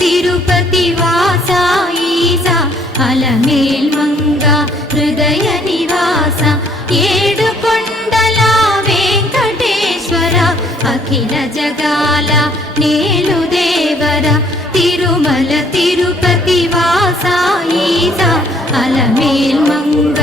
తిరుపతి వాస ఈసా అలమేల్ మంగ హృదయ నివాస ఏడు కొండల వెంకటేశ్వర అఖిల జగాల నేలు దేవర తిరుమల తిరుపతి వాస ఈసా అలమేల్ మంగ